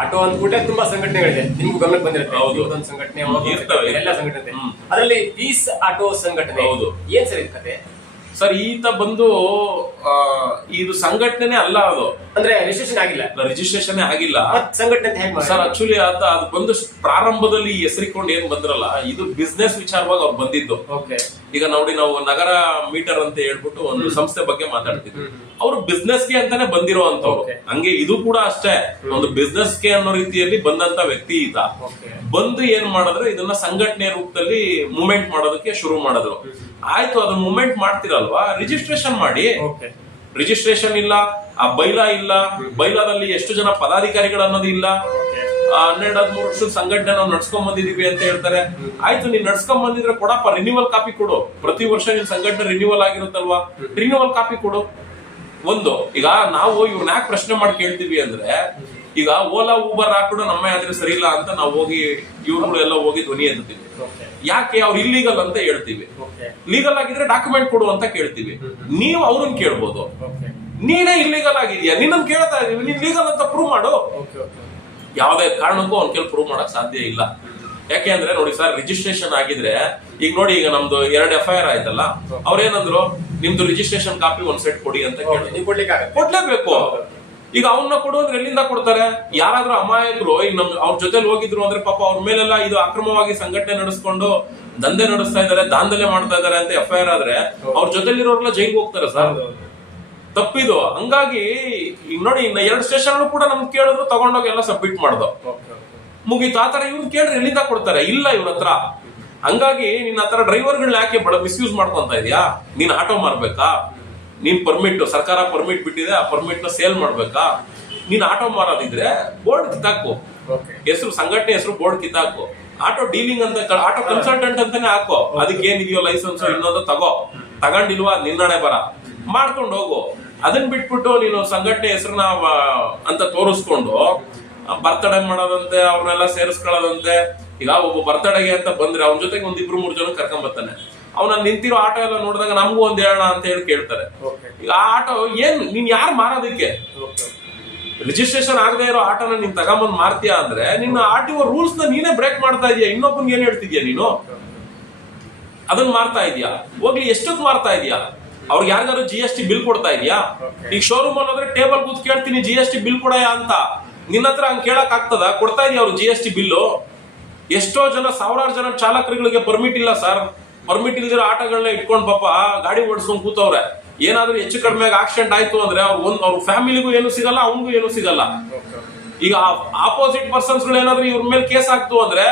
Auto ಅಂದ್ಬಿಟ್ಟೆ ತುಂಬಾ ಸಂಘಟನೆಗಳಿದೆ, ನಿಮ್ಗೂ ಗಮನಕ್ಕೆ ಬಂದಿರುತ್ತೆ. ಒಂದು ಸಂಘಟನೆ, ಎಲ್ಲ ಸಂಘಟನೆ. ಅದರಲ್ಲಿ ಪೀಸ್ ಆಟೋ ಸಂಘಟನೆ. ಹೌದು. ಏನ್ ಸರ್ ಇದು ಕತೆ? ಸರ್ ಈತ ಬಂದು ಇದು ಸಂಘಟನೆ ಅಲ್ಲ, ಅದು ಅಂದ್ರೆ ರಿಜಿಸ್ಟ್ರೇಷನ್ ಆಗಿಲ್ಲ, ರಿಜಿಸ್ಟ್ರೇಷನ್ ಆಗಿಲ್ಲ. ಸಂಘಟನೆ ಹೇಗೆ ಸರ್ ಆಕ್ಚುಲಿ ಅದು ಬಂದು ಪ್ರಾರಂಭದಲ್ಲಿ ಹೆಸರಿಕೊಂಡು ಏನ್ ಬಂದ್ರಲ್ಲ, ಇದು ಬಿಸ್ನೆಸ್ ವಿಚಾರವಾಗಿ ಅವ್ರು ಬಂದಿದ್ದು. ಈಗ ನೋಡಿ, ನಾವು ನಗರ ಮೀಟರ್ ಅಂತ ಹೇಳ್ಬಿಟ್ಟು ಒಂದು ಸಂಸ್ಥೆ ಬಗ್ಗೆ ಮಾತಾಡ್ತಿದ್ವಿ. ಅವರು ಬಿಸ್ನೆಸ್ ಗೆ ಅಂತಾನೆ ಬಂದಿರೋ ಅಂತವ್ರು. ಹಂಗೆ ಇದು ಕೂಡ ಅಷ್ಟೇ, ಒಂದು ಬಿಸ್ನೆಸ್ ಗೆ ಅನ್ನೋ ರೀತಿಯಲ್ಲಿ ಬಂದಂತ ವ್ಯಕ್ತಿ ಈತ. ಬಂದು ಏನ್ ಮಾಡಿದ್ರೆ ಇದನ್ನ ಸಂಘಟನೆ ರೂಪದಲ್ಲಿ ಮೂವ್ಮೆಂಟ್ ಮಾಡೋದಕ್ಕೆ ಶುರು ಮಾಡಿದ್ರು. ಆಯ್ತು, ಅದನ್ನ ಮೂವ್ಮೆಂಟ್ ಮಾಡ್ತಿರಲ್ವಾ, ರಿಜಿಸ್ಟ್ರೇಷನ್ ಮಾಡಿ. ರಿಜಿಸ್ಟ್ರೇಷನ್ ಇಲ್ಲ, ಆ ಬೈಲಾ ಇಲ್ಲ, ಬೈಲಾದಲ್ಲಿ ಎಷ್ಟು ಜನ ಪದಾಧಿಕಾರಿಗಳು ಅನ್ನೋದು ಇಲ್ಲ. 12-13 ವರ್ಷದ ಸಂಘಟನೆ ನಾವು ನಡ್ಸ್ಕೊಂಡ್ ಬಂದಿದೀವಿ ಅಂತ ಹೇಳ್ತಾರೆ. ಆಯ್ತು, ನೀನ್ ನಡ್ಸ್ಕೊಂಡ್ ಬಂದಿದ್ರೆ ಕೊಡಪ್ಪ, ರಿನ್ಯೂವಲ್ ಕಾಪಿ ಕೊಡು. ಪ್ರತಿ ವರ್ಷ ನಿನ್ ಸಂಘಟನೆ ರಿನ್ಯೂವಲ್ ಆಗಿರುತ್ತಲ್ವಾ, ರಿನ್ಯೂವಲ್ ಕಾಪಿ ಕೊಡು. ಒಂದು, ಈಗ ನಾವು ಇವ್ರನ್ನ ಯಾಕೆ ಪ್ರಶ್ನೆ ಮಾಡಿ ಕೇಳ್ತೀವಿ ಅಂದ್ರೆ, ಈಗ ಓಲಾ ಊಬರ್ ಹಾಕೊಂಡು ನಮ್ಮ ಆದ್ರೆ ಸರಿ ಇಲ್ಲ ಅಂತ ನಾವು ಹೋಗಿ ಇವ್ರುಗಳು ಎಲ್ಲ ಹೋಗಿ ಧ್ವನಿ ಎತ್ತೀವಿ. ಯಾಕೆ? ಅವ್ರು ಇಲ್ಲಿಗಲ್ ಅಂತ ಹೇಳ್ತೀವಿ. ಲೀಗಲ್ ಆಗಿದ್ರೆ ಡಾಕ್ಯುಮೆಂಟ್ ಕೊಡು ಅಂತ ಕೇಳ್ತೀವಿ. ನೀವು ಅವ್ರನ್ನ ಕೇಳ್ಬೋದು, ನೀನೇ ಇಲ್ಲಿಗಲ್ ಆಗಿದ್ಯಾ, ನಿನ್ನನ್ ಕೇಳ್ತಾ ಇದೀವಿ, ನೀನ್ ಲೀಗಲ್ ಅಂತ ಪ್ರೂವ್ ಮಾಡು. ಯಾವ್ದೇ ಕಾರಣಕ್ಕೂ ಅವ್ನ ಕೇಳಿ ಪ್ರೂವ್ ಮಾಡಕ್ ಸಾಧ್ಯ ಇಲ್ಲ. ಯಾಕೆ ಅಂದ್ರೆ ನೋಡಿ ಸರ್, ರಿಜಿಸ್ಟ್ರೇಷನ್ ಆಗಿದ್ರೆ, ಈಗ ನೋಡಿ, ಈಗ ನಮ್ದು 2 FIR ಆಯ್ತಲ್ಲ, ಅವ್ರೇನಂದ್ರು, ನಿಮ್ದು ರಿಜಿಸ್ಟ್ರೇಷನ್ ಕಾಪಿ ಒಂದ್ ಸೆಟ್ ಕೊಡಿ ಅಂತ ಕೇಳಿ, ಕೊಡ್ಲೇಬೇಕು. ಈಗ ಅವನ್ನ ಕೊಡು ಅಂದ್ರೆ ಎಲ್ಲಿಂದ ಕೊಡ್ತಾರೆ? ಯಾರಾದ್ರೂ ಅಮಾಯಕರು ಈಗ ಅವ್ರ ಜೊತೆಲಿ ಹೋಗಿದ್ರು ಅಂದ್ರೆ ಪಾಪ ಅವ್ರ ಮೇಲೆಲ್ಲ ಇದು ಅಕ್ರಮವಾಗಿ ಸಂಘಟನೆ ನಡೆಸ್ಕೊಂಡು ದಂಧೆ ನಡೆಸ್ತಾ ಇದಾರೆ, ದಾಂಧಲೆ ಮಾಡ್ತಾ ಇದಾರೆ ಅಂತ FIR ಆದ್ರೆ ಅವ್ರ ಜೊತೆಲಿರೋರೆಲ್ಲ ಜೈಲ್ಗೆ ಹೋಗ್ತಾರೆ ಸರ್. ತಪ್ಪಿದು. ಹಂಗಾಗಿ ಈಗ ನೋಡಿ, ಇನ್ನ 2 ಸ್ಟೇಷನ್ ಕೂಡ ನಮ್ಗೆ ಕೇಳಿದ್ರು, ತಗೊಂಡೋಗಿ ಎಲ್ಲ ಸಬ್ಮಿಟ್ ಮಾಡ್ದು, ಮುಗೀತು. ಆತರ ಇವ್ರು ಕೇಳಿದ್ರೆ ಎಲ್ಲಿಂದ ಕೊಡ್ತಾರೆ? ಇಲ್ಲ ಇವ್ರ ಹತ್ರ. ಹಂಗಾಗಿ ನಿನ್ನ ಹತ್ರ ಡ್ರೈವರ್ಗಳನ್ನ ಯಾಕೆ ಮಿಸ್ಯೂಸ್ ಮಾಡ್ಕೊಂತ ಇದೀಯಾ? ನೀನ್ ಆಟೋ ಮಾರ್ಬೇಕಾ? ನೀನ್ ಪರ್ಮಿಟ್, ಸರ್ಕಾರ ಪರ್ಮಿಟ್ ಬಿಟ್ಟಿದೆ, ಆ ಪರ್ಮಿಟ್ ನ ಸೇಲ್ ಮಾಡ್ಬೇಕಾ? ನೀನ್ ಆಟೋ ಮಾರೋದಿದ್ರೆ ಬೋರ್ಡ್ ಕಿತ್ತಾಕು, ಹೆಸರು ಸಂಘಟನೆ ಹೆಸರು ಬೋರ್ಡ್ ಕಿತ್ತಾಕು. ಆಟೋ ಡೀಲಿಂಗ್ ಅಂತ, ಆಟೋ ಕನ್ಸಲ್ಟೆಂಟ್ ಅಂತಾನೆ ಹಾಕೋ. ಅದಕ್ಕೆ ಏನಿದೆಯೋ ಲೈಸೆನ್ಸ್ ಇನ್ನೊಂದು ತಗೊಂಡಿಲ್ವಾ, ನಿನ್ನಣೆ ಬರ ಮಾಡ್ಕೊಂಡು ಹೋಗು. ಅದನ್ನ ಬಿಟ್ಬಿಟ್ಟು ನೀನು ಸಂಘಟನೆ ಹೆಸರನ್ನ ಅಂತ ತೋರಿಸ್ಕೊಂಡು ಬರ್ತಡೇ ಮಾಡೋದಂತೆ, ಅವ್ರನ್ನೆಲ್ಲ ಸೇರಿಸ್ಕೊಳ್ಳೋದಂತೆ. ಈಗ ಒಬ್ಬ ಬರ್ತಡೆಗೆ ಅಂತ ಬಂದ್ರೆ ಅವನ ಜೊತೆಗೆ 1-2-3 ಜನ ಕರ್ಕೊಂಡ್ ಬರ್ತಾನೆ. ಅವನ ನಿಂತಿರೋ ಆಟೋ ಎಲ್ಲ ನೋಡಿದಾಗ ನಮಗೂ ಒಂದ್ ಹೇಳೋಣ ಅಂತ ಹೇಳಿ ಕೇಳ್ತಾರೆ. ಈಗ ಆಟೋ ಏನ್, ನೀನ್ ಯಾರು ಮಾರೋದಕ್ಕೆ? ರಿಜಿಸ್ಟ್ರೇಷನ್ ಆಗದೆ ಇರೋ ಆಟೋನ ನೀನ್ ತಗೊಂಬಂದ್ ಮಾರ್ತೀಯಾ ಅಂದ್ರೆ, ನಿನ್ನ RTO ರೂಲ್ಸ್ ನ ನೀನೇ ಬ್ರೇಕ್ ಮಾಡ್ತಾ ಇದೀಯ. ಇನ್ನೊಬ್ಬನ್ ಏನ್ ಹೇಳ್ತಿದ್ಯಾ ನೀನು? ಅದನ್ನ ಮಾರ್ತಾ ಇದೀಯಾ? ಹೋಗ್ಲಿ, ಎಷ್ಟೊತ್ತು ಮಾರ್ತಾ ಇದೀಯಾ? ಅವ್ರಿಗೆ ಯಾರಿಗಾದ್ರು GST ಬಿಲ್ ಕೊಡ್ತಾ ಇದೀಯಾ? ಈಗ ಶೋರೂಮ್ ಅನ್ನೋದ್ರೆ ಟೇಬಲ್ ಕೂತ್ ಕೇಳ್ತೀನಿ GST ಬಿಲ್ ಕೊಡಯ ಅಂತ. ನಿನ್ನ ಹತ್ರ ಹಂಗ್ ಕೇಳಕ್ ಆಗ್ತದ? ಕೊಡ್ತಾ ಇದೀಯ ಅವ್ರು GST ಬಿಲ್ಲು? ಎಷ್ಟೋ ಜನ, ಸಾವಿರಾರು ಜನ ಚಾಲಕರುಗಳಿಗೆ ಪರ್ಮಿಟ್ ಇಲ್ಲ ಸರ್. ಪರ್ಮಿಟ್ ಇಲ್ದಿರೋ ಆಟೋಗಳನ್ನ ಇಟ್ಕೊಂಡ್ ಪಾಪ ಗಾಡಿ ಓಡಿಸ್ಕೊಂಡ್ ಕೂತವ್ರೆ. ಏನಾದ್ರೂ ಹೆಚ್ಚು ಕಡಿಮೆ ಆಕ್ಸಿಡೆಂಟ್ ಆಯ್ತು ಅಂದ್ರೆ ಅವ್ರ ಫ್ಯಾಮಿಲಿಗೂ ಏನು ಸಿಗಲ್ಲ, ಅವನಿಗೂ ಏನು ಸಿಗಲ್ಲ. ಈಗ ಆಪೋಸಿಟ್ ಪರ್ಸನ್ಸ್ ಗಳು ಏನಾದ್ರು ಇವ್ರ ಮೇಲೆ ಕೇಸ್ ಆಗ್ತು ಅಂದ್ರೆ,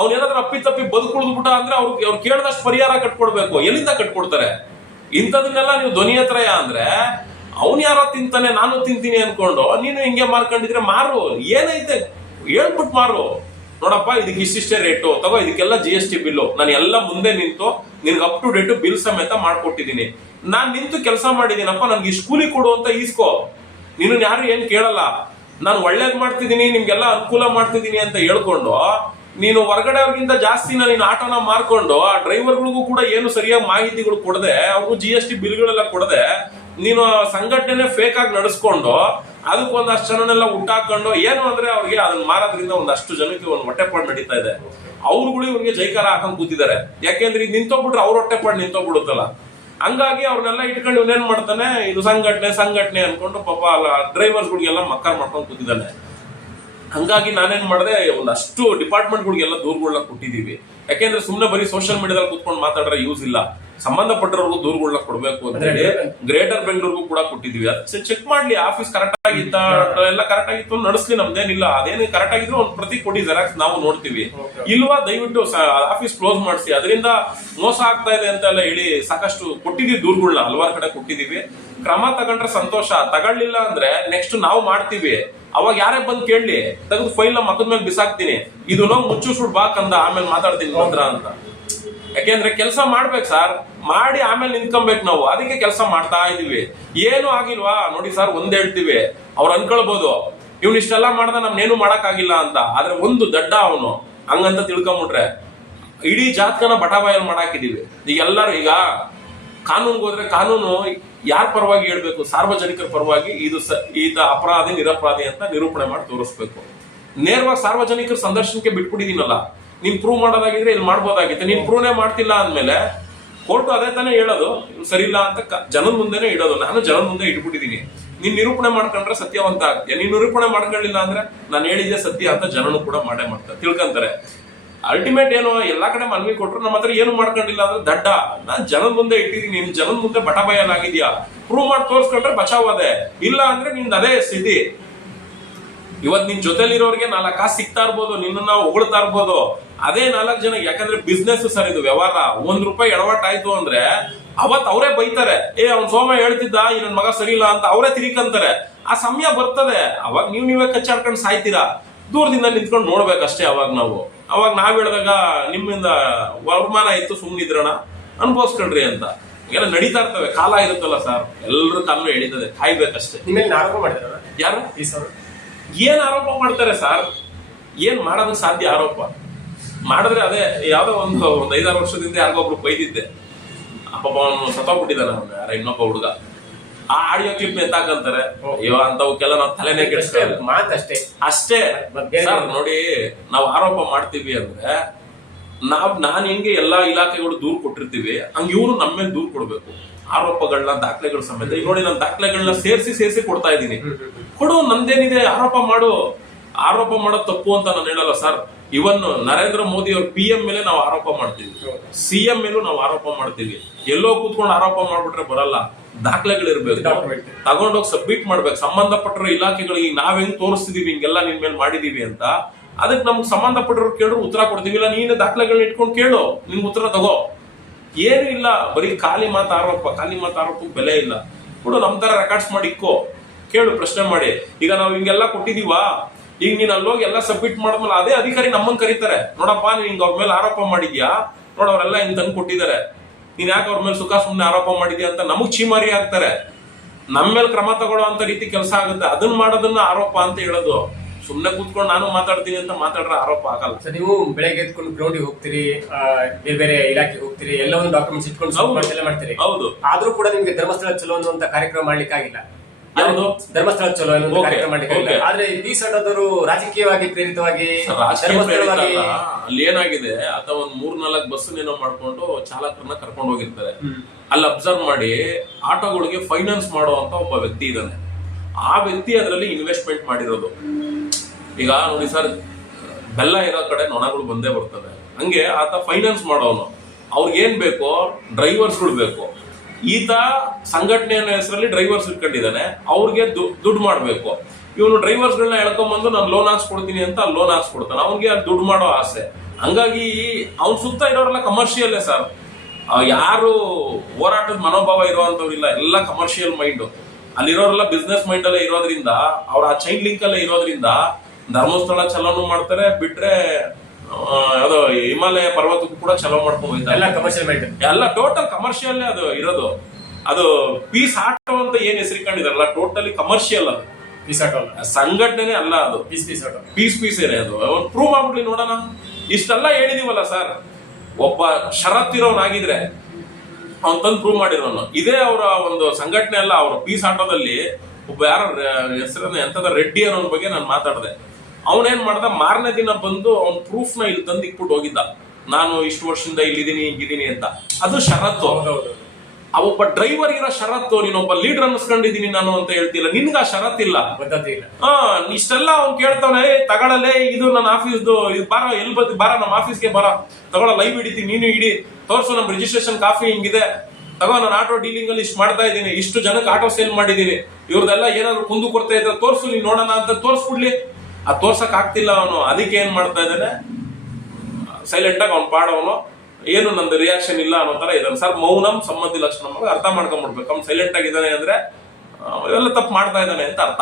ಅವ್ನೇನಾದ್ರೂ ಅಪ್ಪಿತಪ್ಪಿ ಬದುಕುಳಿದ್ಬಿಟ್ಟ ಅಂದ್ರೆ ಅವ್ರು ಕೇಳಿದಷ್ಟು ಪರಿಹಾರ ಕಟ್ಕೊಡ್ಬೇಕು. ಎಲ್ಲಿಂದ ಕಟ್ಕೊಡ್ತಾರೆ? ಇಂಥದನ್ನೆಲ್ಲ ನೀವು ಧ್ವನಿ ಹತ್ರ ಅಂದ್ರೆ, ಅವ್ನ್ ಯಾರೋ ತಿಂತಾನೆ ನಾನು ತಿಂತೀನಿ ಅನ್ಕೊಂಡು ನೀನು ಹಿಂಗೆ ಮಾರ್ಕೊಂಡಿದ್ರೆ ಮಾರು. ಏನೈತೆ ಹೇಳ್ಬಿಟ್ಟು ಮಾರು. ನೋಡಪ್ಪ, ಇದಕ್ಕೆ ಇಷ್ಟಿಷ್ಟೇ ರೇಟು ತಗೋ, ಇದಕ್ಕೆಲ್ಲ GST ಬಿಲ್ಲು ನಾನು ಎಲ್ಲ ಮುಂದೆ ನಿಂತು ನಿನ್ಗೆ ಅಪ್ ಟು ಡೇಟ್ ಬಿಲ್ ಸಮೇತ ಮಾಡ್ಕೊಟ್ಟಿದ್ದೀನಿ. ನಾನ್ ನಿಂತು ಕೆಲಸ ಮಾಡಿದೀನಪ್ಪ, ನನ್ಗೆ ಇಷ್ಟು ಕೂಲಿ ಕೊಡು ಅಂತ ಈಸ್ಕೋ. ನೀನು ಯಾರು ಏನ್ ಕೇಳಲ್ಲ. ನಾನು ಒಳ್ಳೇದ್ ಮಾಡ್ತಿದ್ದೀನಿ, ನಿಮ್ಗೆಲ್ಲ ಅನುಕೂಲ ಮಾಡ್ತಿದ್ದೀನಿ ಅಂತ ಹೇಳ್ಕೊಂಡು ನೀನು ಹೊರಗಡೆ ಅವ್ರಿಗಿಂತ ಜಾಸ್ತಿ ನೀನು ಆಟೋನ ಮಾರ್ಕೊಂಡು ಆ ಡ್ರೈವರ್ಗಳಿಗೂ ಕೂಡ ಏನು ಸರಿಯಾಗಿ ಮಾಹಿತಿಗಳು ಕೊಡದೆ, ಅವ್ರಿಗೂ GST ಬಿಲ್ಗಳೆಲ್ಲ ಕೊಡದೆ, ನೀನು ಸಂಘಟನೆ ಫೇಕ್ ಆಗಿ ನಡೆಸ್ಕೊಂಡು ಅದಕ್ಕೆ ಒಂದಷ್ಟು ಜನನೆಲ್ಲ ಹುಟ್ಟಾಕೊಂಡು, ಏನು ಅಂದ್ರೆ ಅವ್ರಿಗೆ ಅದನ್ನ ಮಾರೋದ್ರಿಂದ ಒಂದಷ್ಟು ಜನಕ್ಕೆ ಒಂದು ಹೊಟ್ಟೆಪಾಡು ನಡೀತಾ ಇದೆ. ಅವ್ರುಗಳು ಇವ್ರಿಗೆ ಜೈಕಾರ ಹಾಕೊಂಡ್ ಕೂತಿದ್ದಾರೆ. ಯಾಕೆಂದ್ರೆ ಇದು ನಿಂತೋಗ್ಬಿಟ್ರೆ ಅವ್ರ ಹೊಟ್ಟೆಪಾಡು ನಿಂತೋಗ್ಬಿಡುತ್ತಲ್ಲ. ಹಂಗಾಗಿ ಅವ್ರನ್ನೆಲ್ಲ ಇಟ್ಕೊಂಡು ಇವನೇನ್ ಮಾಡ್ತಾನೆ, ಇದು ಸಂಘಟನೆ ಅನ್ಕೊಂಡು ಪಾಪ ಡ್ರೈವರ್ಸ್ಗಳಿಗೆಲ್ಲ ಮಕ್ಕರ್ ಮಾಡ್ಕೊಂಡು ಕೂತಿದ್ದಾನೆ. ಹಂಗಾಗಿ ನಾನೇನ್ ಮಾಡಿದೆ, ಒಂದಷ್ಟು ಡಿಪಾರ್ಟ್ಮೆಂಟ್ಗಳಿಗೆಲ್ಲ ದೂರುಗಳನ್ನ ಕೊಟ್ಟಿದೀವಿ. ಯಾಕೆಂದ್ರೆ ಸುಮ್ನೆ ಬರೀ ಸೋಷಿಯಲ್ ಮೀಡಿಯಾದಲ್ಲಿ ಕೂತ್ಕೊಂಡು ಮಾತಾಡ್ರೆ ಯೂಸ್ ಇಲ್ಲ. ಸಂಬಂಧಪಟ್ಟವ್ರಿಗೂ ದೂರುಗಳನ್ನ ಕೊಡ್ಬೇಕು ಅಂತ ಹೇಳಿ ಗ್ರೇಟರ್ ಬೆಂಗಳೂರಿಗೂ ಕೂಡ ಕೊಟ್ಟಿದೀವಿ. ಅದು ಚೆಕ್ ಮಾಡ್ಲಿ, ಆಫೀಸ್ ಕರೆಕ್ಟ್ ಆಗಿತ್ತ, ಎಲ್ಲ ಕರೆಕ್ಟ್ ಆಗಿತ್ತು ನಡೆಸ್ಲಿ, ನಮ್ದೇನಿಲ್ಲ. ಅದೇನು ಕರೆಕ್ಟ್ ಆಗಿದ್ರು ಒಂದು ಪ್ರತಿ ಕೊಡಿ, ಜೆರಾಕ್ಸ್ ನಾವು ನೋಡ್ತೀವಿ. ಇಲ್ವಾ ದಯವಿಟ್ಟು ಆಫೀಸ್ ಕ್ಲೋಸ್ ಮಾಡಿಸಿ, ಅದರಿಂದ ಮೋಸ ಆಗ್ತಾ ಇದೆ ಅಂತ ಎಲ್ಲ ಹೇಳಿ ಸಾಕಷ್ಟು ಕೊಟ್ಟಿದೀವಿ ದೂರುಗಳನ್ನ, ಹಲವಾರು ಕಡೆ ಕೊಟ್ಟಿದೀವಿ. ಕ್ರಮ ತಗೊಂಡ್ರೆ ಸಂತೋಷ, ತಗೊಳ್ಳಿಲ್ಲ ಅಂದ್ರೆ ನೆಕ್ಸ್ಟ್ ನಾವು ಮಾಡ್ತೀವಿ. ಅವಾಗ ಯಾರೇ ಬಂದ್ ಕೇಳಲಿ, ತೆಗೆದು ಫೈಲ್ ನ ಮಕ್ಕದ ಮೇಲೆ ಬಿಸಾಕ್ತೀನಿ, ಇದು ಮುಚ್ಚು ಬಾ ಕಂದ, ಆಮೇಲೆ ಮಾತಾಡ್ತೀನಿ ಮಾತ್ರ ಅಂತ. ಯಾಕೆಂದ್ರೆ ಕೆಲಸ ಮಾಡ್ಬೇಕು ಸರ್, ಮಾಡಿ ಆಮೇಲೆ ನಿಂತ್ಕೊಬೇಕು ನಾವು. ಅದಕ್ಕೆ ಕೆಲಸ ಮಾಡ್ತಾ ಇದೀವಿ. ಏನು ಆಗಿಲ್ವಾ ನೋಡಿ ಸರ್, ಒಂದ್ ಹೇಳ್ತೀವಿ. ಅವ್ರು ಅನ್ಕೊಳ್ಬಹುದು ಇವ್ನು ಇಷ್ಟೆಲ್ಲ ಮಾಡ್ದ ನಮ್ನೇನು ಮಾಡಕ್ ಆಗಿಲ್ಲ ಅಂತ. ಆದ್ರೆ ಒಂದು ದಡ್ಡ ಅವನು ಹಂಗಂತ ತಿಳ್ಕೊಂಬಿಟ್ರೆ ಇಡೀ ಜಾತಕನ ಬಟಾಬಾಯಲ್ಲಿ ಮಾಡಾಕಿದೀವಿ. ಈಗ ಎಲ್ಲರೂ ಈಗ ಕಾನೂನ್ಗೆ ಹೋದ್ರೆ ಕಾನೂನು ಯಾರ ಪರವಾಗಿ ಹೇಳ್ಬೇಕು? ಸಾರ್ವಜನಿಕರ ಪರವಾಗಿ. ಇದು ಈತ ಅಪರಾಧಿ ನಿರಪರಾಧಿ ಅಂತ ನಿರೂಪಣೆ ಮಾಡಿ ತೋರಿಸ್ಬೇಕು. ನೇರವಾಗಿ ಸಾರ್ವಜನಿಕರ ಸಂದರ್ಶನಕ್ಕೆ ಬಿಟ್ಬಿಟ್ಟಿದೀನಲ್ಲ. ನೀನ್ ಪ್ರೂವ್ ಮಾಡೋದಾಗಿದ್ರೆ ಇಲ್ಲಿ ಮಾಡ್ಬೋದಾಗಿತ್ತು. ನೀನ್ ಪ್ರೂವ್ನೇ ಮಾಡ್ತಿಲ್ಲ ಅಂದ್ಮೇಲೆ ಕೋರ್ಟ್ ಅದೇ ತಾನೇ ಹೇಳೋದು, ಸರಿ ಇಲ್ಲ ಅಂತ ಜನದ ಮುಂದೆನೆ ಇಡೋದು. ನಾನು ಜನದ ಮುಂದೆ ಇಟ್ಬಿಟ್ಟಿದೀನಿ. ನೀನ್ ನಿರೂಪಣೆ ಮಾಡ್ಕೊಂಡ್ರೆ ಸತ್ಯವಂತ ಆಗ್ತೀಯ. ನೀನ್ ನಿರೂಪಣೆ ಮಾಡ್ಕೊಳ್ಳಿಲ್ಲ ಅಂದ್ರೆ ನಾನು ಹೇಳಿದ್ದೆ ಸತ್ಯ ಅಂತ ಜನನು ಕೂಡ ಮಾಡ್ತಾರೆ, ತಿಳ್ಕೊಂತಾರೆ. ಅಲ್ಟಿಮೇಟ್ ಏನು, ಎಲ್ಲಾ ಕಡೆ ಮನವಿ ಕೊಟ್ರು ನಮ್ಮ ಹತ್ರ ಏನು ಮಾಡ್ಕೊಂಡಿಲ್ಲ ಅಂದ್ರೆ ದಡ್ಡ. ನಾನ್ ಜನದ ಮುಂದೆ ಇಟ್ಟಿದೀನಿ, ನಿನ್ ಜನದ ಮುಂದೆ ಬಟ ಬಯಲಾಗಿದ್ಯಾ, ಪ್ರೂವ್ ಮಾಡಿ ತೋರ್ಸ್ಕೊಂಡ್ರೆ ಬಚಾವದೆ, ಇಲ್ಲ ಅಂದ್ರೆ ನಿಂದ ಅದೇ ಸ್ಥಿತಿ. ಇವತ್ ನಿನ್ ಜೊತೆಲಿರೋರ್ಗೆ 4 ಕಾಸು ಸಿಗ್ತಾ ಇರ್ಬೋದು, ನಿನ್ನ ಹೊಗಳ್ತಾ ಇರ್ಬೋದು, ಅದೇ 4 ಜನ. ಯಾಕಂದ್ರೆ ಬಿಸ್ನೆಸ್ ಸರ್ ಇದು, ವ್ಯವಹಾರ. ₹1 ಎಡವಟ್ಟಾಯ್ತು ಅಂದ್ರೆ ಅವತ್ ಅವರೇ ಬೈತಾರೆ, ಅವ್ನ್ ಸೋಮ ಹೇಳ್ತಿದ್ದ ಈ ನನ್ ಮಗ ಸರಿ ಇಲ್ಲ ಅಂತ ಅವರೇ ತಿರ್ಕಂತಾರೆ. ಆ ಸಮಯ ಬರ್ತದೆ, ಅವಾಗ ನೀವೇ ಕಚ್ಚಾಡ್ಕೊಂಡು ಸಾಯ್ತೀರಾ. ದೂರದಿಂದ ನಿಂತ್ಕೊಂಡು ನೋಡ್ಬೇಕಷ್ಟೇ. ಅವಾಗ ನಾವ್ ಹೇಳಿದಾಗ ನಿಮ್ಮಿಂದ ವರಮಾನ ಇತ್ತು ಸುಮ್ನಿದ್ರಣ ಅನ್ಭವಿಸ್ಕೊಳ್ರಿ ಅಂತ ಎಲ್ಲ ನಡೀತಾ ಇರ್ತವೆ. ಕಾಲ ಇರುತ್ತಲ್ಲ ಸರ್, ಎಲ್ರ ಕಾಲನು ಎಳೀತದೆ, ಕಾಯ್ಬೇಕಷ್ಟೇ. ನಿಮ್ಮಲ್ಲಿ ಆರೋಪ ಮಾಡಿದಾರ ಯಾರು? ಈ ಸರ್ ಏನ್ ಆರೋಪ ಮಾಡ್ತಾರೆ ಸರ್? ಏನ್ ಮಾಡೋದಕ್ಕೆ ಸಾಧ್ಯ? ಆರೋಪ ಮಾಡಿದ್ರೆ ಅದೇ ಯಾವ್ದೋ ಒಂದು 5-6 ವರ್ಷದಿಂದ ಯಾರಿಗೊಬ್ರು ಬೈದಿದ್ದೆ, ಪಾಪ ಅವನು ಸತ್ತೋಗ್ಬಿಟ್ಟಿದ್ದಾನೆ, ಯಾರ ಇನ್ನೊಬ್ಬ ಹುಡುಗ. ಆ ಆಡಿಯೋ ಕ್ಲಿಪ್ ಎತ್ತಾಕಂತಾರೆ. ಅಯ್ಯೋ ಅಂತವಕ್ಕೆಲ್ಲ ನಾವು ತಲೆನೇ ಕೆಡಿಸ್ತಾರೆ. ಮಾತಷ್ಟೇ ಅಷ್ಟೇ ಸರ್. ನೋಡಿ, ನಾವು ಆರೋಪ ಮಾಡ್ತೀವಿ ಅಂದ್ರೆ ನಾನ್ ಹೆಂಗೆ ಎಲ್ಲಾ ಇಲಾಖೆಗಳು ದೂರ್ ಕೊಟ್ಟಿರ್ತೀವಿ, ಹಂಗ ಇವ್ರು ನಮ್ಮ ಮೇಲೆ ದೂರ್ ಕೊಡ್ಬೇಕು. ಆರೋಪಗಳನ್ನ ದಾಖಲೆಗಳ ಸಮೇತ. ಈಗ ನೋಡಿ, ನಾನು ದಾಖಲೆಗಳನ್ನ ಸೇರಿಸಿ ಕೊಡ್ತಾ ಇದ್ದೀನಿ. ಕೊಡು, ನಂದೇನಿದೆ, ಆರೋಪ ಮಾಡು. ಆರೋಪ ಮಾಡೋದು ತಪ್ಪು ಅಂತ ನಾನು ಹೇಳಲ್ಲ ಸರ್. ಇವನ್ ನರೇಂದ್ರ ಮೋದಿ ಅವ್ರ PM ಮೇಲೆ ನಾವು ಆರೋಪ ಮಾಡ್ತೀವಿ, CM ಮೇಲೂ ನಾವು ಆರೋಪ ಮಾಡ್ತೀವಿ. ಎಲ್ಲೋ ಕೂತ್ಕೊಂಡು ಆರೋಪ ಮಾಡ್ಬಿಟ್ರೆ ಬರಲ್ಲ, ದಾಖಲೆಗಳಿರ್ಬೇಕು. ತಗೊಂಡೋಗಿ ಸಬ್ಮಿಟ್ ಮಾಡ್ಬೇಕು ಸಂಬಂಧಪಟ್ಟಿರೋ ಇಲಾಖೆಗಳಿಗೆ. ನಾವ್ ಹೆಂಗ್ ತೋರಿಸ್ತಿದೀವಿ ಹಿಂಗೆಲ್ಲ ನಿನ್ ಮೇಲೆ ಮಾಡಿದೀವಿ ಅಂತ, ಅದಕ್ಕೆ ನಮ್ಗೆ ಸಂಬಂಧಪಟ್ಟಿರೋ ಕೇಳಿದ್ರು ಉತ್ತರ ಕೊಡ್ತೀವಿ. ಇಲ್ಲ ನೀನು ದಾಖಲೆಗಳನ್ನ ಇಟ್ಕೊಂಡು ಕೇಳು, ನಿನ್ ಉತ್ತರ ತಗೋ. ಏನು ಇಲ್ಲ, ಬರೀ ಖಾಲಿ ಮಾತು ಆರೋಪಕ್ಕೆ ಬೆಲೆ ಇಲ್ಲ. ಕೊಡು, ನಮ್ ತರ ರೆಕಾರ್ಡ್ಸ್ ಮಾಡಿ ಇಕ್ಕೋ, ಕೇಳು, ಪ್ರಶ್ನೆ ಮಾಡಿ. ಈಗ ನಾವು ಹಿಂಗೆಲ್ಲ ಕೊಟ್ಟಿದೀವಾ, ಈಗ ನೀನ್ ಅಲ್ಲೋಗಿ ಎಲ್ಲ ಸಬ್ಮಿಟ್ ಮಾಡಿದ್ಮೇಲೆ ಅದೇ ಅಧಿಕಾರಿ ನಮ್ಮನ್ನ ಕರೀತಾರೆ. ನೋಡಪ್ಪ, ನೀನ್ ಹಿಂಗ ಅವ್ರ ಮೇಲೆ ಆರೋಪ ಮಾಡಿದ್ಯಾ, ನೋಡ ಅವರೆಲ್ಲ ಹಿಂಗ್ ತಂದು ಕೊಟ್ಟಿದ್ದಾರೆ, ನೀನ್ ಯಾಕೆ ಅವ್ರ ಮೇಲೆ ಸುಖ ಸುಮ್ನೆ ಆರೋಪ ಮಾಡಿದ್ಯಾ ಅಂತ ನಮಗ್ ಚೀಮಾರಿ ಹಾಕ್ತಾರೆ. ನಮ್ಮ ಮೇಲೆ ಕ್ರಮ ತಗೊಳ್ಳೋ ಅಂತ ರೀತಿ ಕೆಲಸ ಆಗುತ್ತೆ. ಅದನ್ನ ಮಾಡೋದನ್ನ ಆರೋಪ ಅಂತ ಹೇಳೋದು. ಸುಮ್ನೆ ಕೂತ್ಕೊಂಡು ನಾನು ಮಾತಾಡ್ತೀನಿ ಅಂತ ಮಾತಾಡ್ರೆ ಆರೋಪ ಆಗಲ್ಲ. ಸರ್, ನೀವು ಬೆಳಗ್ಗೆ ಎತ್ಕೊಂಡು ಗ್ರೌಂಡಿಗೆ ಹೋಗ್ತೀರಿ, ಬೇರೆ ಬೇರೆ ಇಲಾಖೆಗೆ ಹೋಗ್ತೀರಿ, ಎಲ್ಲವೊಂದು ಡಾಕ್ಯುಮೆಂಟ್ಸ್ ಇಟ್ಕೊಂಡು ಮಾಡ್ತೀರಿ. ಹೌದು. ಆದ್ರೂ ಕೂಡ ನಿಮ್ಗೆ ಧರ್ಮಸ್ಥಳ ಚಲೋ ಅನ್ನುವಂತ ಕಾರ್ಯಕ್ರಮ ಮಾಡ್ಲಿಕ್ಕೆ ಆಗಿಲ್ಲ. ಯಾವುದು? ಧರ್ಮಸ್ಥಳ ಚಲೋ ಅನ್ನೋ ಕಾರ್ಯಕ್ರಮ ಮಾಡ್ಲಿಕ್ಕೆ ಆಗಿಲ್ಲ. ಆದ್ರೆ ಬೀಸಟದವರು ರಾಜಕೀಯವಾಗಿ ಪ್ರೇರಿತವಾಗಿ ಅಲ್ಲಿ ಏನಾಗಿದೆ, ಅಥವಾ ಒಂದ್ 3-4 ಬಸ್ ಏನೋ ಮಾಡ್ಕೊಂಡು ಚಾಲಕರನ್ನ ಕರ್ಕೊಂಡು ಹೋಗಿರ್ತಾರೆ. ಅಲ್ಲಿ ಅಬ್ಸರ್ವ್ ಮಾಡಿ, ಆಟೋಗಳಿಗೆ ಫೈನಾನ್ಸ್ ಮಾಡುವಂತ ಒಬ್ಬ ವ್ಯಕ್ತಿ ಇದ್ದಾನೆ. ಆ ವ್ಯಕ್ತಿ ಅದರಲ್ಲಿ ಇನ್ವೆಸ್ಟ್ಮೆಂಟ್ ಮಾಡಿರೋದು. ಈಗ ನೋಡಿ ಸರ್, ಬೆಲ್ಲ ಇರೋ ಕಡೆ ನೊಣಗಳು ಬಂದೇ ಬರ್ತವೆ. ಹಂಗೆ ಆತ ಫೈನಾನ್ಸ್ ಮಾಡೋನು. ಅವ್ರಿಗೆ ಏನ್ ಬೇಕೋ, ಡ್ರೈವರ್ಸ್ಗಳು ಬೇಕು. ಈತ ಸಂಘಟನೆಯ ಹೆಸರಲ್ಲಿ ಡ್ರೈವರ್ಸ್ ಇಟ್ಕೊಂಡಿದ್ದಾನೆ, ಅವ್ರಿಗೆ ದುಡ್ಡು ಮಾಡ್ಬೇಕು. ಇವನು ಡ್ರೈವರ್ಸ್ಗಳನ್ನ ಎಳ್ಕೊಂಡ್ಬಂದು ನಾನು ಲೋನ್ ಹಾಕ್ಸ್ಕೊಡ್ತೀನಿ ಅಂತ ಲೋನ್ ಹಾಕ್ಸ್ಕೊಡ್ತಾನೆ. ಅವ್ನಿಗೆ ದುಡ್ಡು ಮಾಡೋ ಆಸೆ. ಹಂಗಾಗಿ ಅವ್ನ ಸುತ್ತ ಇರೋರೆಲ್ಲ ಕಮರ್ಷಿಯಲ್ಲೇ ಸರ್. ಯಾರು ಹೋರಾಟದ ಮನೋಭಾವ ಇರುವಂತವ್ರು ಇಲ್ಲ, ಎಲ್ಲ ಕಮರ್ಷಿಯಲ್ ಮೈಂಡ್. ಅಲ್ಲಿರೋರೆಲ್ಲ ಬಿಸ್ನೆಸ್ ಮೈಂಡ್ ಅಲ್ಲೇ ಇರೋದ್ರಿಂದ, ಅವ್ರ ಆ ಚೈನ್ ಲಿಂಕ್ ಅಲ್ಲೇ ಇರೋದ್ರಿಂದ ಧರ್ಮಸ್ಥಳ ಚಲೋನು ಮಾಡ್ತಾರೆ. ಬಿಟ್ರೆ ಅದು ಹಿಮಾಲಯ ಪರ್ವತಕ್ಕೂ ಕೂಡ ಚಲೋ ಮಾಡ್ಕೊಂಡು ಹೋಯ್ತಾರೆ. ಎಲ್ಲ ಕಮರ್ಷಿಯಲ್ ಮೈಂಡ್, ಎಲ್ಲ ಟೋಟಲ್ ಕಮರ್ಷಿಯಲ್ ಅದು ಇರೋದು. ಅದು ಪೀಸ್ ಆಟೋ ಅಂತ ಏನ್ ಹೆಸರಿಕೊಂಡಿದಾರಲ್ಲ, ಟೋಟಲಿ ಕಮರ್ಷಿಯಲ್. ಅದು ಪೀಸ್ ಆಟೋ ಸಂಘಟನೆ ಅಲ್ಲ, ಅದು ಪೀಸ್ ಏನೇ. ಅದು ಪ್ರೂವ್ ಮಾಡ್ಬಿಡ್ಲಿ ನೋಡೋಣ. ಇಷ್ಟೆಲ್ಲ ಹೇಳಿದೀವಲ್ಲ ಸರ್. ಒಬ್ಬ ಷರತ್ತಿರೋನಾಗಿದ್ರೆ ಅವ್ನ್ ತಂದು ಪ್ರೂವ್ ಮಾಡಿರೋನು. ಇದೇ ಅವರ ಒಂದು ಸಂಘಟನೆ ಅಲ್ಲ. ಅವ್ರ ಪೀಸ್ ಆಟೋದಲ್ಲಿ ಒಬ್ಬ ಯಾರ ಹೆಸರನ್ನ ಎಂತದ ರೆಡ್ಡಿ ಅನ್ನೋ ಬಗ್ಗೆ ನಾನು ಮಾತಾಡಿದೆ. ಅವನೇನ್ ಮಾಡ್ದ, ಮಾರನೇ ದಿನ ಬಂದು ಅವ್ನ್ ಪ್ರೂಫ್ ನ ಇಲ್ಲಿ ತಂದು ಇಕ್ಬಿಟ್ಟು ಹೋಗಿದ್ದ, ನಾನು ಇಷ್ಟು ವರ್ಷದಿಂದ ಇಲ್ಲಿದ್ದೀನಿ ಹಿಂಗಿದ್ದೀನಿ ಅಂತ. ಅದು ಷರತ್ತು. ಒಬ್ಬ ಡ್ರೈವರ್ ಇರೋ ಷರತ್ತು. ನೀನೊಬ್ಬ ಲೀಡರ್ ಅನ್ನಿಸ್ಕೊಂಡಿದ್ದೀನಿ ನಾನು ಅಂತ ಹೇಳ್ತಿಲ್ಲ, ನಿನ್ಗ ಆ ಷರತ್ತಿಲ್ಲ. ಇಷ್ಟೆಲ್ಲ ಅವ್ನ್ ಕೇಳ್ತಾನೆ, ತಗೊಳ್ಳಲೇ ಇದು ನನ್ನ ಆಫೀಸ್ದು, ಬಾರ ಎಲ್ಲಿ ಬರ್ತಿ, ಬಾರ ನಮ್ಮ ಆಫೀಸ್ಗೆ ಬಾರ, ತಗೊಳ ಲೈವ್ ಹಿಡಿತೀನಿ, ನೀನು ಹಿಡಿ, ತೋರ್ಸು ನಮ್ ರಿಜಿಸ್ಟ್ರೇಷನ್ ಕಾಫಿ ಹಿಂಗಿದೆ, ತಗೋ ನಾನು ಆಟೋ ಡೀಲಿಂಗ್ ಅಲ್ಲಿ ಇಷ್ಟು ಮಾಡ್ತಾ ಇದ್ದೀನಿ, ಇಷ್ಟು ಜನಕ್ಕೆ ಆಟೋ ಸೇಲ್ ಮಾಡಿದೀನಿ, ಇವ್ರದೆಲ್ಲ ಏನಾದ್ರು ಕುಂದು ಕೊಡ್ತಾ ಇದ್ರೆ ತೋರ್ಸು, ನೀನ್ ನೋಡೋಣ ಅಂತ ತೋರ್ಸ್ಬಿಡ್ಲಿ. ಆ ತೋರ್ಸಕ್ ಆಗ್ತಿಲ್ಲ ಅವನು. ಅದಕ್ಕೆ ಏನ್ ಮಾಡ್ತಾ ಇದ್ದಾನೆ, ಸೈಲೆಂಟ್ ಆಗಿ ಅವ್ನು ಪಾಡವನು, ಏನು ನಂದು ರಿಯಾಕ್ಷನ್ ಇಲ್ಲ ಅನ್ನೋ ತರ ಇದ್ದಾನೆ ಸರ್. ಮೌನಂ ಸಂಬಂಧಿ ಲಕ್ಷಣ ಅರ್ಥ ಮಾಡ್ಕೊಂಡ್ಬಿಡ್ಬೇಕು. ಅವ್ನು ಸೈಲೆಂಟ್ ಆಗಿದ್ದಾನೆ ಅಂದ್ರೆ ಇವೆಲ್ಲ ತಪ್ಪು ಮಾಡ್ತಾ ಇದ್ದಾನೆ ಅಂತ ಅರ್ಥ.